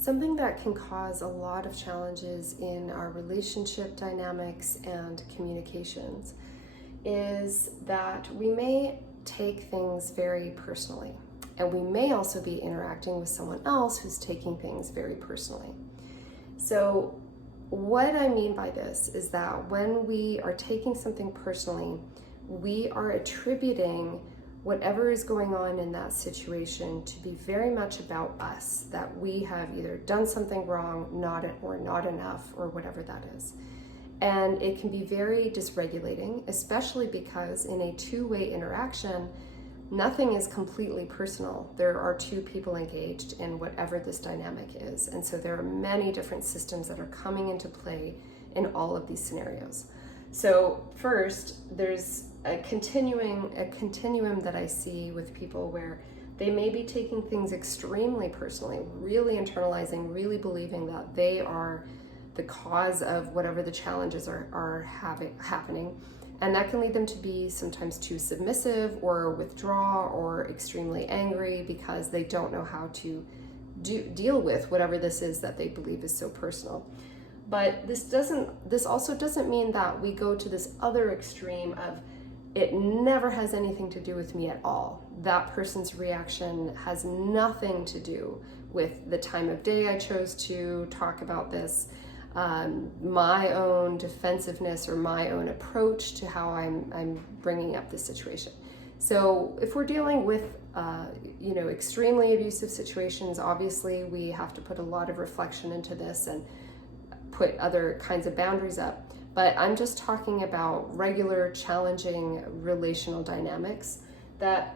Something that can cause a lot of challenges in our relationship dynamics and communications is that we may take things very personally, and we may also be interacting with someone else who's taking things very personally. So what I mean by this is that when we are taking something personally, we are attributing whatever is going on in that situation to be very much about us, that we have either done something wrong, not enough, or whatever that is. And it can be very dysregulating, especially because in a two-way interaction, nothing is completely personal. There are two people engaged in whatever this dynamic is. And so there are many different systems that are coming into play in all of these scenarios. So first, there's a continuum that I see with people where they may be taking things extremely personally, really internalizing, really believing that they are the cause of whatever the challenges are happening. And that can lead them to be sometimes too submissive or withdraw or extremely angry because they don't know how to deal with whatever this is that they believe is so personal. But this also doesn't mean that we go to this other extreme of it never has anything to do with me at all. That person's reaction has nothing to do with the time of day I chose to talk about this, my own defensiveness or my own approach to how I'm bringing up this situation. So if we're dealing with extremely abusive situations, obviously we have to put a lot of reflection into this and put other kinds of boundaries up. But I'm just talking about regular, challenging relational dynamics that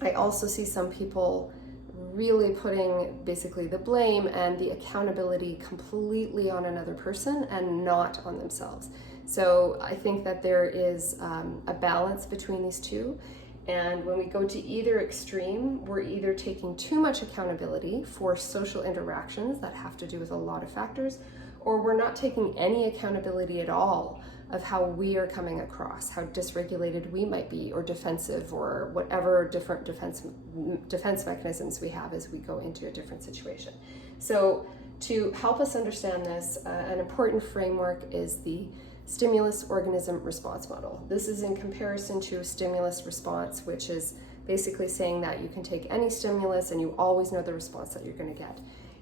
I also see some people really putting basically the blame and the accountability completely on another person and not on themselves. So I think that there is a balance between these two. And when we go to either extreme, we're either taking too much accountability for social interactions that have to do with a lot of factors, or we're not taking any accountability at all of how we are coming across, how dysregulated we might be, or defensive, or whatever different defense mechanisms we have as we go into a different situation. So to help us understand this, an important framework is the stimulus organism response model. This is in comparison to a stimulus response, which is basically saying that you can take any stimulus and you always know the response that you're going to get.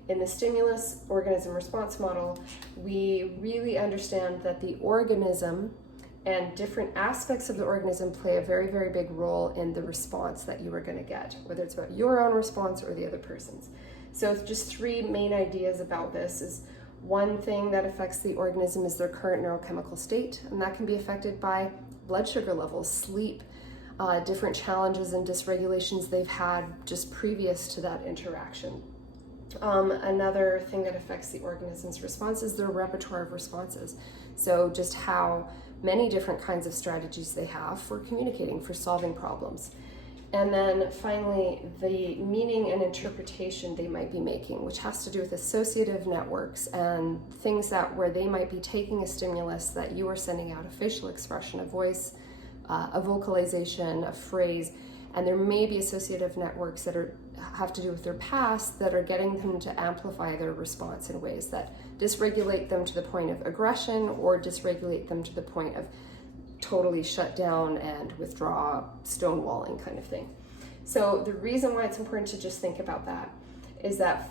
In the stimulus organism response model, we really understand that the organism and different aspects of the organism play a very, very big role in the response that you are going to get, whether it's about your own response or the other person's. So just three main ideas about this is one thing that affects the organism is their current neurochemical state, and that can be affected by blood sugar levels, sleep, different challenges and dysregulations they've had just previous to that interaction. Another thing that affects the organism's response is their repertoire of responses. So just how many different kinds of strategies they have for communicating, for solving problems. And then finally, the meaning and interpretation they might be making, which has to do with associative networks and things that where they might be taking a stimulus that you are sending out, a facial expression, a voice, a vocalization, a phrase, and there may be associative networks that have to do with their past that are getting them to amplify their response in ways that dysregulate them to the point of aggression or dysregulate them to the point of totally shut down and withdraw, stonewalling kind of thing. So the reason why it's important to just think about that is that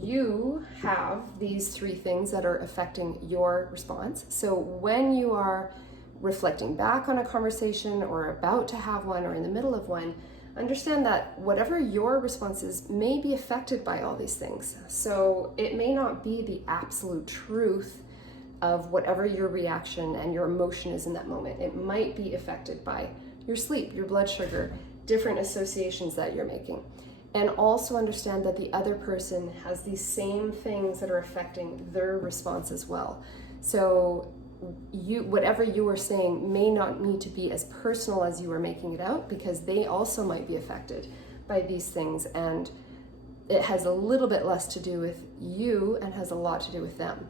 you have these three things that are affecting your response. So when you are reflecting back on a conversation or about to have one or in the middle of one, understand that whatever your response is may be affected by all these things. So it may not be the absolute truth of whatever your reaction and your emotion is in that moment. It might be affected by your sleep, your blood sugar, different associations that you're making. And also understand that the other person has these same things that are affecting their response as well. So whatever you are saying may not need to be as personal as you are making it out, because they also might be affected by these things, and it has a little bit less to do with you and has a lot to do with them.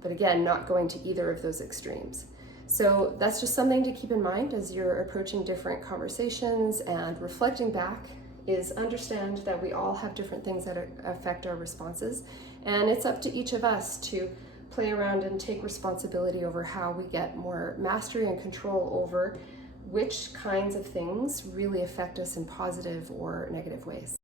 But again, not going to either of those extremes. So that's just something to keep in mind as you're approaching different conversations and reflecting back is understand that we all have different things that affect our responses, and it's up to each of us to play around and take responsibility over how we get more mastery and control over which kinds of things really affect us in positive or negative ways.